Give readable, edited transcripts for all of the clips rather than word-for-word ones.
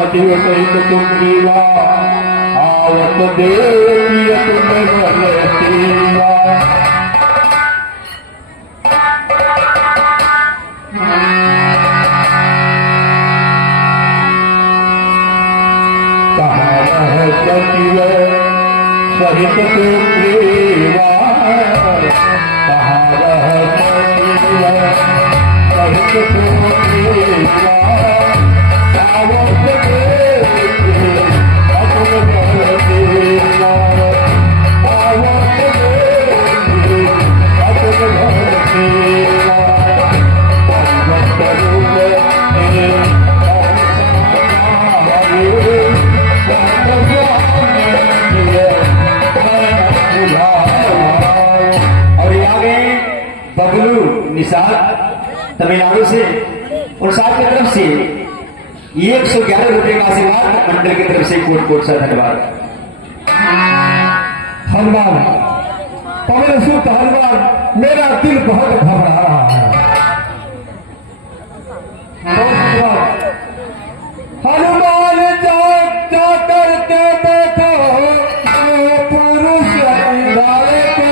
मधिव सहित कुंडीवा आवत देवी तुम भरतीवा सचिव सहित कुंडीवा सहित कुंडीवा आवत देवी तुम भरतीवा आवत देवी तुम भरतीवा और ये आगे बबलू निषाद तमिलनाडु से और साथ की तरफ से 111 रुपए का आशीर्वाद मंडल की तरफ से कोट कोट सा धन्यवाद। हनुमान पवन सुत हनुमान मेरा दिल बहुत घबरा रहा है। हनुमान जा करके देखो पुरुष अंगारे को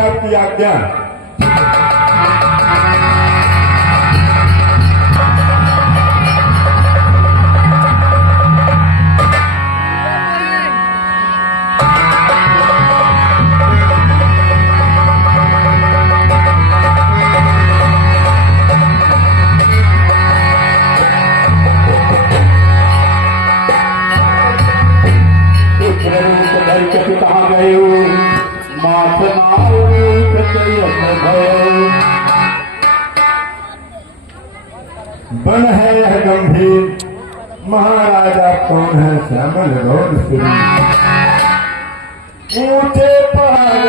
आपकी आज्ञा। कहाँ गए हो माथ बन है यह गंभीर महाराजा कौन है श्यामल रोड श्री ऊंचे पहाड़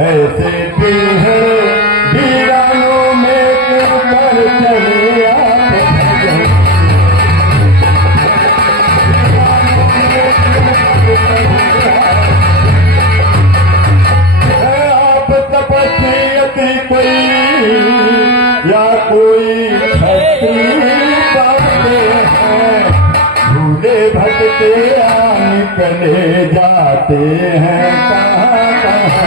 ऐसे दिल है वीरानों में क्यों कर चले आप तपस्वी कोई या कोई छत्री पाते हैं भूले भटके निकले जाते हैं कहाँ कहाँ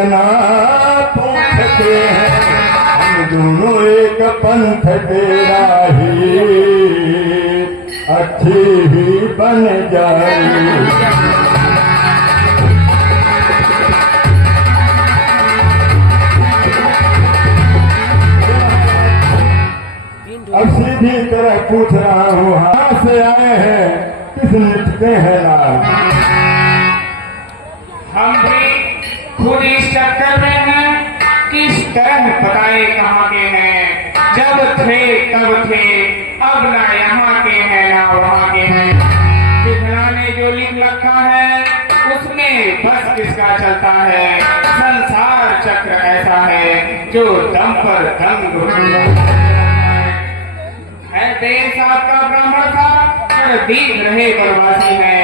कितना पूछते हैं, हम दोनों एक पंथ के राही, अच्छी ही बन जाए। अब सीधी तरह पूछ रहा हूँ, कहाँ से आए हैं, किस नित्य हैं लाल? हम भी खुद इस चक्कर में हैं, किस तरह बताए कहाँ के हैं। जब थे तब थे, अब ना यहाँ के हैं ना वहाँ के हैं। चिन्हला ने जो लिख रखा है उसमें बस किसका चलता है। संसार चक्र ऐसा है जो दम पर दम है। देश आपका ब्राह्मण था पर दीन रहे वनवासी है।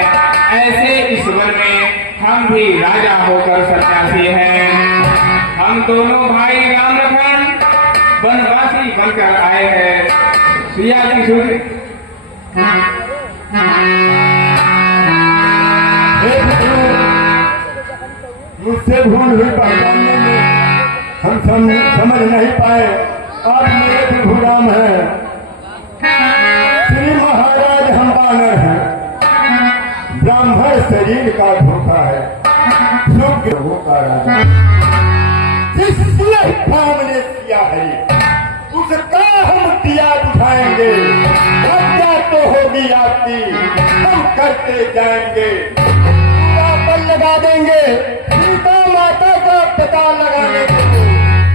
ऐसे इस वन में हम भी राजा होकर सन्यासी हैं। हम दोनों भाई राम लखन वनवासी बनकर आए हैं। सिया की सूझ मुझसे भूल हुई पहचानने में हम समझ नहीं पाए, आप मेरे प्रभु राम हैं। श्री महाराज हम बानर हैं, ब्राह्मण शरीर का धोखा है, शुक्र का राजा। जिसने सामने किया है उसका हम दिया बुझाएंगे, हत्या तो होगी आपकी, हम करते जाएंगे। पर लगा देंगे, सीता माता का पता लगाएंगे,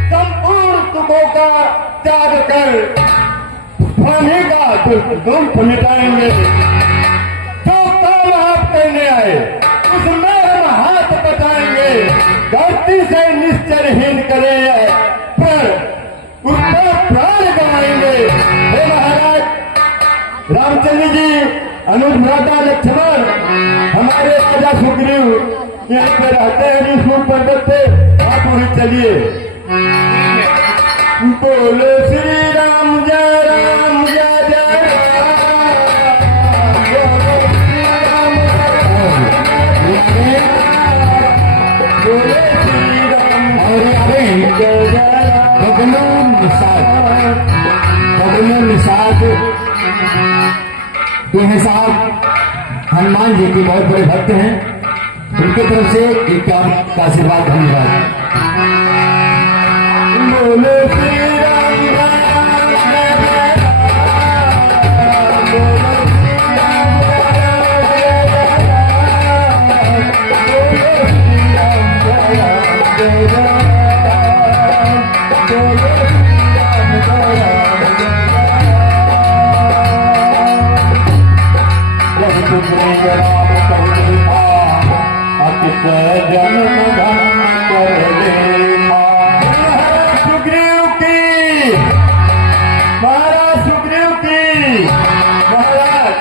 संपूर्ण सुखों का त्याग कर स्वामी का दुख मिटाएंगे। जो काम आप करने आए उसमें हम हाथ बटाएंगे, धरती से निश्चरहीन करें पर उस पर प्राण गवाएंगे। हे महाराज रामचंद्र जी, अनुराधा लक्ष्मण, हमारे राजा सुग्रीव यहाँ पे रहते हैं विष्णु पर्वत पे, आप वहीं चलिए। बोलो श्री राम जय राम जय जय राम, बोलो श्री राम बोले श्री राम जय जय राम। निषाद दोहे साहब हनुमान जी के बहुत बड़े भक्त हैं, उनकी तरफ से इक्यावन का आशीर्वाद। धन्यवाद। बोलो श्री राम जय जय राम, बोलो श्री राम जय जय राम, बोलो श्री राम जय जय राम, बोलो श्री राम जय जय राम। अतिश जन्म धन कर सुग्रीव की, महाराज सुग्रीव की। महाराज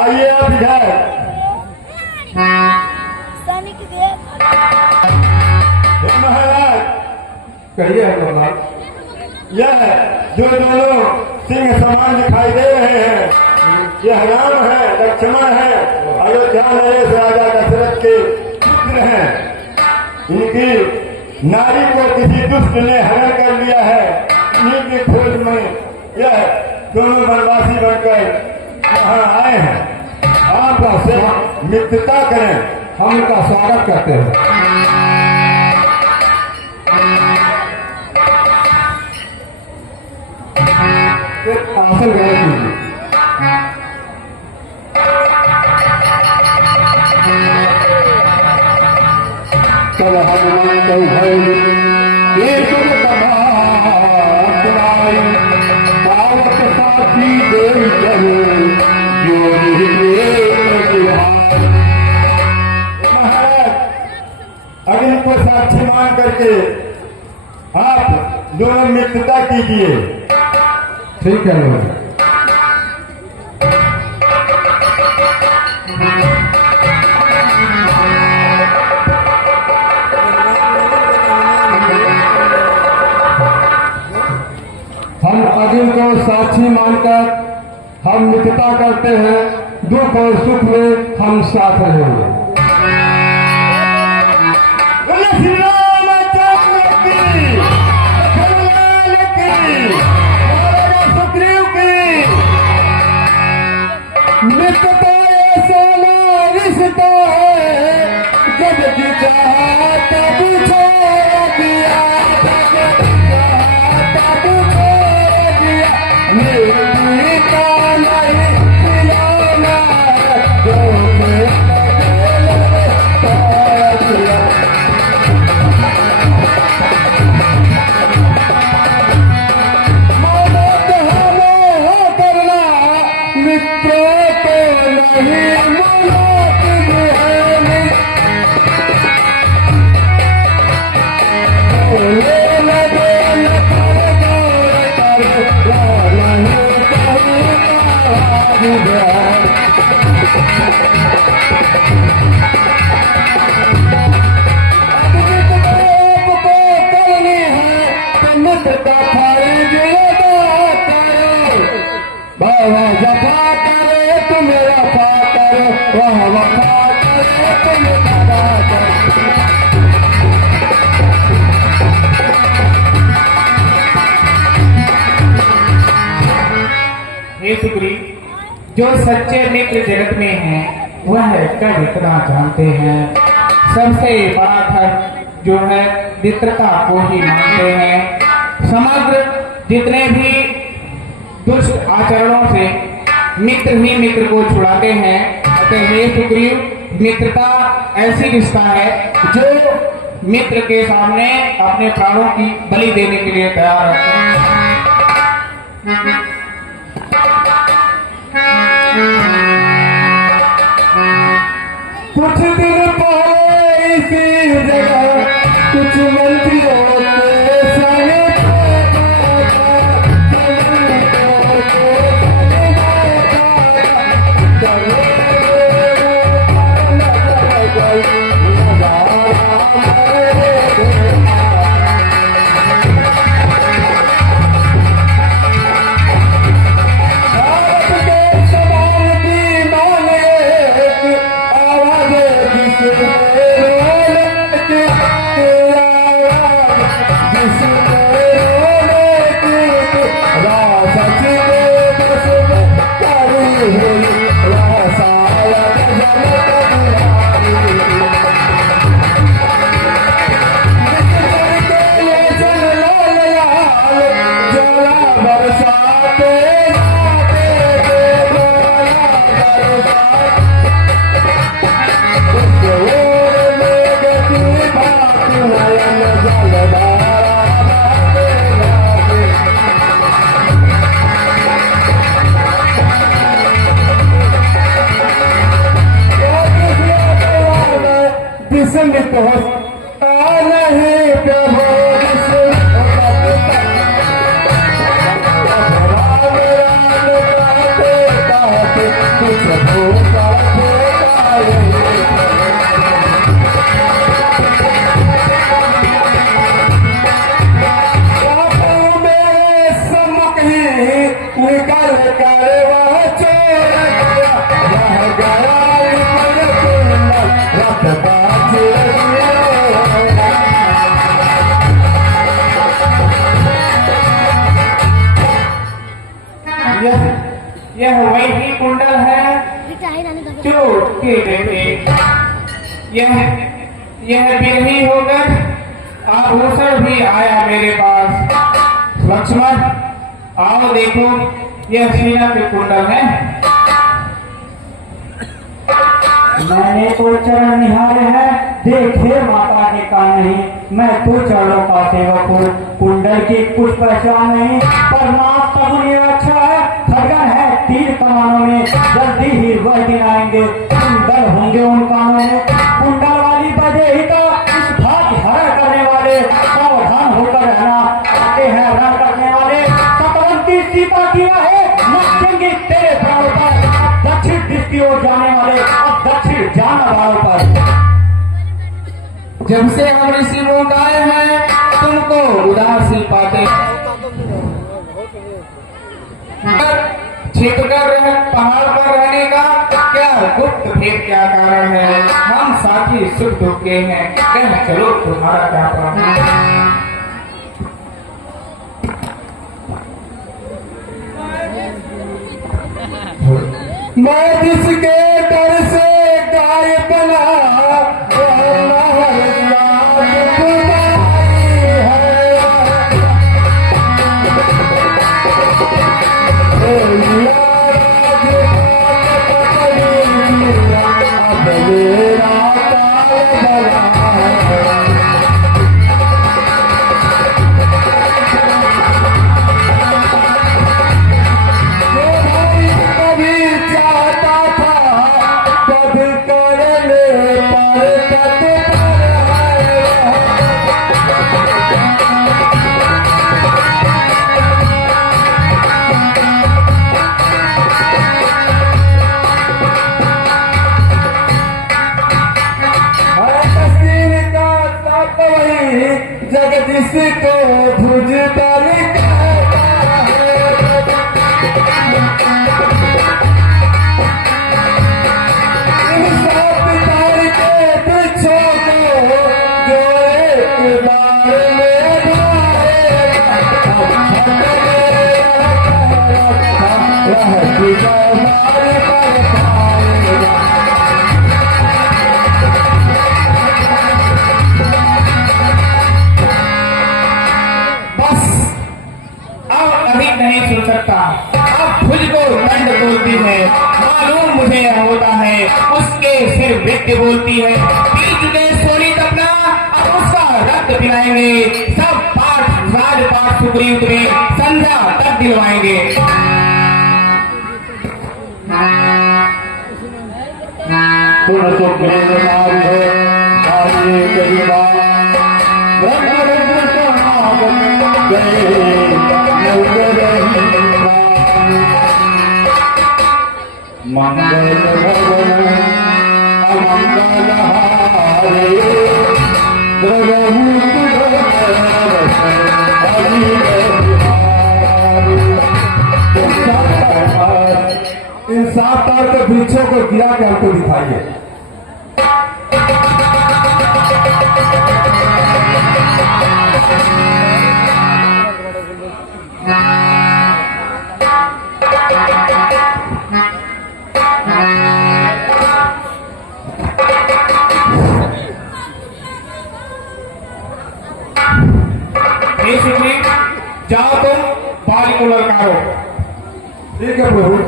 आइए आप इधर। महाराज कहिए महाराज। यह जो दोनों सिंह समान दिखाई दे रहे हैं, यह राम है, लक्ष्मण है, अयोध्या नरेश राजा दशरथ के पुत्र हैं। इनकी नारी को किसी दुष्ट ने हरण कर लिया है। इन्हीं की खोज में यह दोनों वनवासी बनकर यहाँ आए हैं। आप से मित्रता करें, हम इनका स्वागत करते हैं। आसन ग्रहण कीजिए। चल हनुमान पावत साथी देव चलो महाराज, अग्नि को साक्षी मान करके आप दोनों मित्रता कीजिए। ठीक है लोग। हम अग्नि को साक्षी मानकर हम मित्रता करते हैं, दुख और सुख में हम साथ रहेंगे। बाबा जफा करे तुम वफा करो, वह वफा करे तुम वफा करो। हे सुग्रीव, जो सच्चे मित्र जगत में हैं वह कर इतना जानते हैं। सबसे बड़ा धर्म जो है मित्रता को ही मानते हैं। समग्र जितने भी दुष्ट आचरणों से मित्र ही मित्र को छुड़ाते हैं। अतः हे सुग्रीव, मित्रता ऐसी रिश्ता है जो मित्र के सामने अपने प्राणों की बलि देने के लिए तैयार है। कुछ दिन पहले इसी जगह कुछ मंत्रियों के संग यह वही कुंडल है जो के देते यह बिरही होकर आभूषण भी आया मेरे पास। लक्ष्मण आओ देखो, यह सीना के कुंडल है। मैंने तो चरण निहारे हैं, देखे माता के कान नहीं। मैं तो चरणों का सेवक हूँ, कुंडल की कुछ पहचान नहीं। पर नाथ सगुन ये अच्छा है, खड्गन है तीर कमानों में। जल्दी ही वह दिन आएंगे, कुंडल होंगे उन कानों में। कुंडल वाली बजे ही तो इस भाग्य हरण करने वाले, सावधान होकर रहना। आते हैं हरण करने वाले, सतवंती सीता किया है नाचेंगे तेरे प्राणों पर। दक्षिण दिश की ओर जाने वाले अब दक्षिण जाना वालों पर। जब से हम ऋषि लोग आए हैं तुमको उदासी पाते छिपकर पहाड़ पर रहने का क्या गुप्त भेद क्या कारण है? हम साथी सुख दुख के हैं, कह चलो तुम्हारा क्या काम है? मैं जिसके डर से गाय बना कभी चाहता था जिसको भुज पर नहीं सुन सकता। अब भुज को दंड बोलती है, मालूम मुझे होता है उसके सिर वृत्ति बोलती है। बीच में सोनी तपना, अब उसका रक्त पिलाएंगे। सब पाठ राजपाठ सुग्रीव तुम्हें संध्या तक दिलवाएंगे। सुन सुग्रीव नारी करीबा ब्रह्म रुद्र मंगल भवन अमंगल हारे इन 7 तार के वृक्षों को गिरा के हमको दिखाइए। जाओ तुम बाल को ललकारो। ठीक है प्रभु।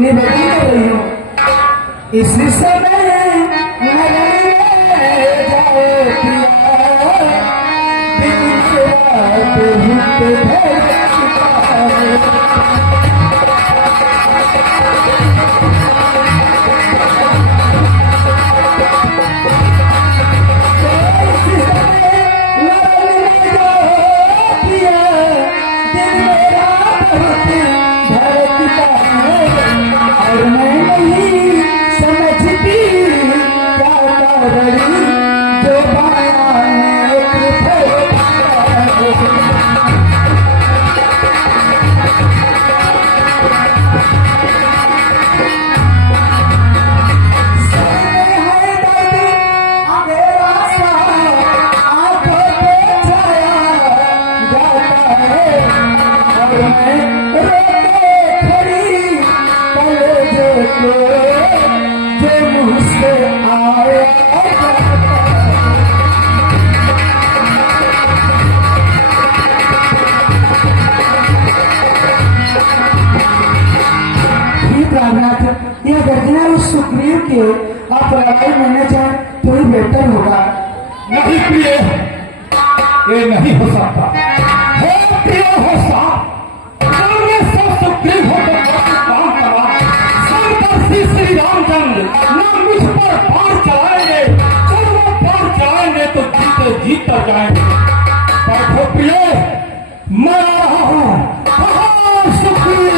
निवेदन कर रही हूँ इस समय यह गर्जना उस सुग्रीव के आप लड़ाई मैंने जाए तो ही बेहतर होगा। नहीं प्रिय, ये नहीं हो सकता। हो प्रिय हो साहब, सब सुग्रीव होकर काम करा। समदर्शी श्री रामचंद्र न मुझ पर पार चलाएंगे, जब वो पार चलाएंगे तो जीते जीत जाएंगे। बैठो प्रिय, मैं आ रहा हूँ। सुग्रीव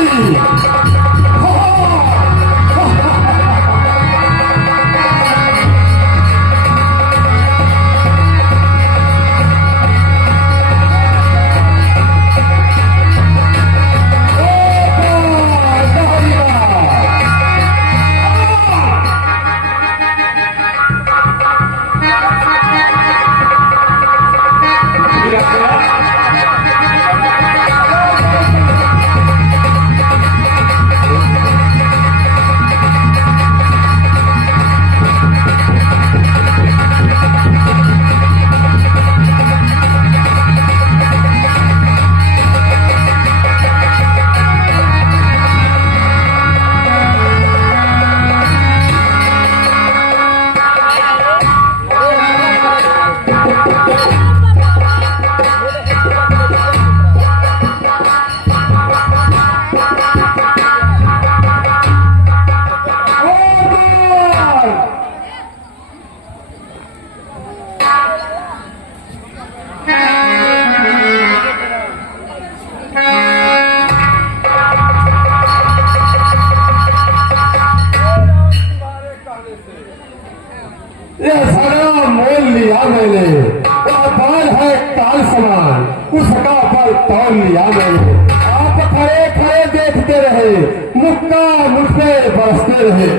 पहचान लिया मैंने। आप खड़े खड़े देखते रहे, मुक्का मुझ पे बरसते रहे।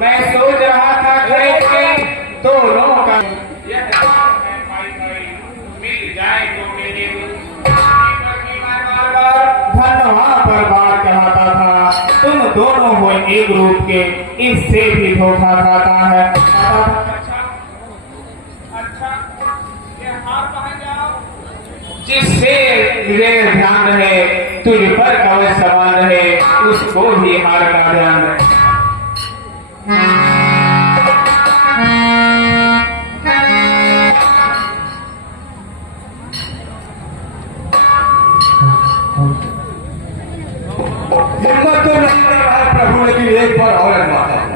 मैं सोच रहा था खड़े के दोनों का यह मिल जाए तो मेरे धनवा पर बात कहता था। तुम दोनों हो एक रूप के, इससे भी धोखा खाता है। अच्छा, ये हाथ पहन जाओ। जिससे मेरे ध्यान रहे, तुझ पर कवच सवार रहे, उसको भी हार का ध्यान रहे। हिम्मत तो नहीं कर रहा है प्रभु, लेकिन एक बार और अजमाता हूं।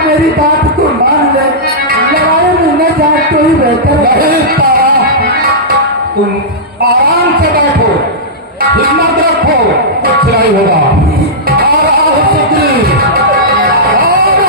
मेरी बात को मान ले, लड़ाई में न जाए तो ही बेहतर है। तुम आराम से बैठो, हिम्मत रखो, कुछ नहीं होगा। आ रहा हूं सुग्रीव, आ रहा हूं।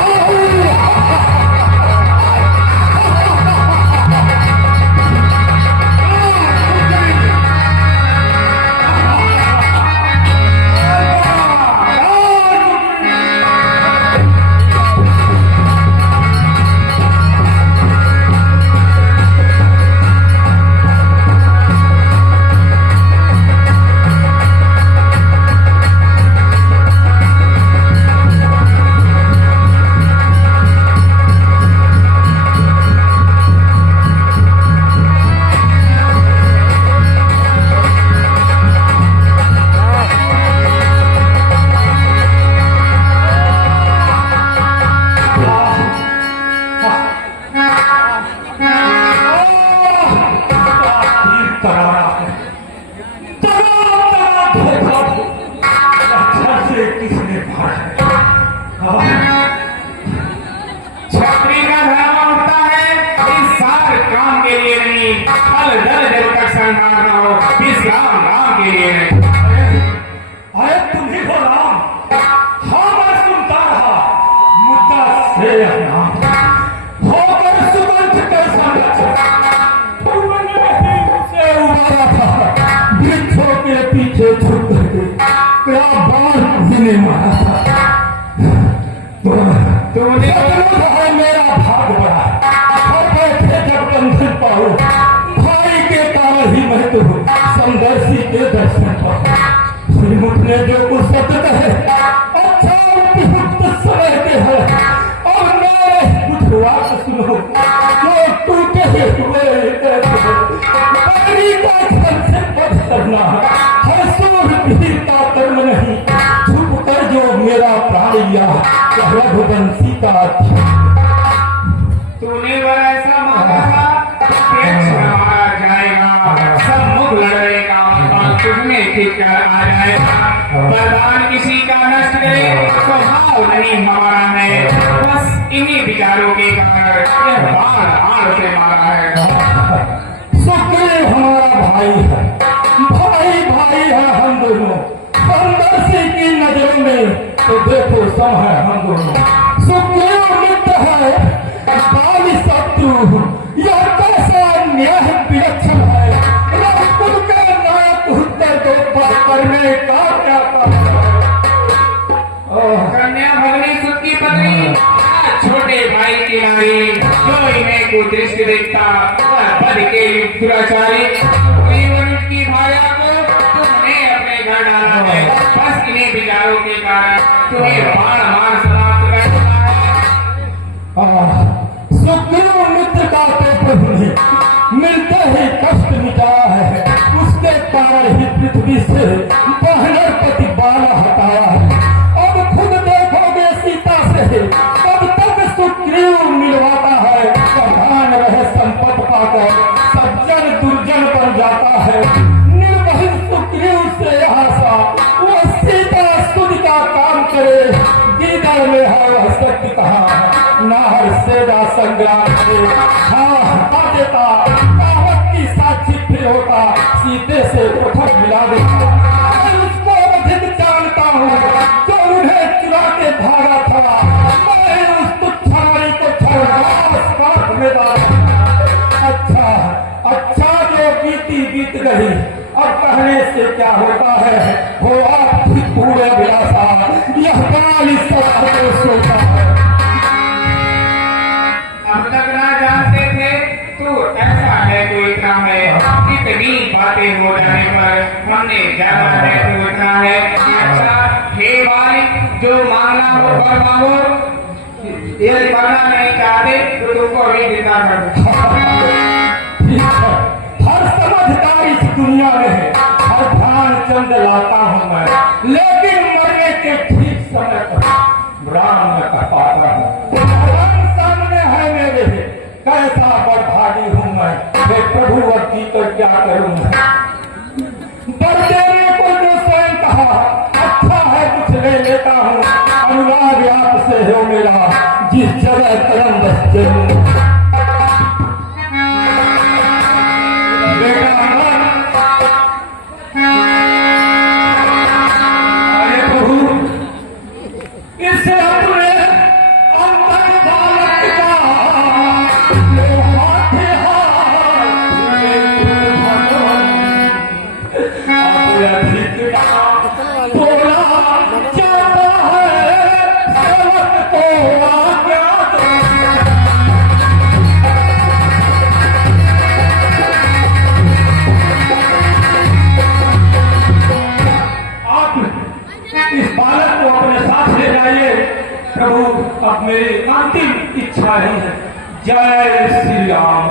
छतरी का धर्म होता है इस सारे काम के लिए नहीं, फल दर जब तक संहार न हो, विश्राम राम के लिए नहीं। अरे तुम ही हो राम। हाँ मैं सुनता रहा, मुद्दा से होकर सुमंत कैसा उसे उबारा था, वृक्षों के पीछे छुप करके क्या बाण जिन्हें मारा था। तुमने है मेरा भाग बड़ा, और बैठे जब बंधन पाओ, भाई के कारण ही मैं तो समदर्शी के दर्शन पाऊं। श्रीमुख ने जो कुछ सत्य कहे, अच्छा उपयुक्त समय के है, और मेरे कुछ बात सुनो, जो टूटे हुए का घर से पद करना, हर सूर भी का कर्म नहीं, छुप कर जो मेरा प्राण लिया, रघुवंशी का तूने वह ऐसा मांगा था, मारा जाएगा, सब मुख लड़ेगा और तुझमें ठीक कर आ जाएगा। वरदान किसी का नष्ट करे, स्वभाव तो नहीं हमारा है, बस इन्हीं विचारों के कारण यह बाण आड़ से मारा है। सुग्रीव हमारा भाई है, भाई भाई है हम दोनों। बंदरसी की नजरों में तो देखो सम है हम दोनों। सुग्रीव मित्र है, बाली शत्रु, यह कैसा न्याय विलक्षण है। रघुकुल के नायक उत्तर को पद करने का क्या कारण है? कन्या भगनी सुत की पत्नी, छोटे भाई की नारी, जो इन्हें को दृष्टि देखता वह पद के दुराचारी। की भाया को तुमने अपने घर डाला है, बस इन्हीं विचारों के कारण तुम्हें बाण मार समाप्त कर चुका है। सुग्रीव मित्र का तो प्रभु ने मिलते ही कष्ट मिटाया है, उसके कारण ही पृथ्वी से वानरपति बाला हटाया है। अब खुद देखोगे सीता से कब तक सुग्रीव मिलवाता है। प्रधान रहे संपत्ति पाकर सज्जन दुर्जन बन जाता है। निर्भय सुग्रीव से आशा वो सीता स्तुति का काम करे। गीता में है वह सत्य कहा, नाहर सेदा संग्राम से हाँ देता, कावत की साक्षी फिर होता, सीते से पृथक मिला देता। मैं उसको अधिक जानता हूँ जो उन्हें चुरा के भागा था। मैं उस तुच्छारी को छरवास काट में डाला। अच्छा जो बीती बीत गई, अब कहने से क्या होता है। हो आप पूरे विलासा, यह बाल इस सत्य को सोता है। अब तक ना जानते थे तो ऐसा है तो इतना है, कितनी बातें हो जाने पर हमने ज्यादा है तो इतना है। अच्छा हे वाली, जो मांगना हो वर मांगो, ये करना नहीं चाहते तो तुमको अभी देता कर। ठीक है, हर समझदार इस दुनिया में है, हर ध्यानचंद लाता हूँ मैं, लेकिन मरने के ठीक समय पर राम न कह पाता हूँ। भगवान सामने है मेरे, कैसा बड़भागी हूँ मैं, हे प्रभु अब जीकर क्या करूँ मैं। पर देने को जो स्वयं कहा, अच्छा है कुछ ले लेता हूँ। अनुराग आपसे हो मेरा, जिस जगह करम बस जरूर। प्रभु अब मेरी अंतिम इच्छा है। जय श्री राम।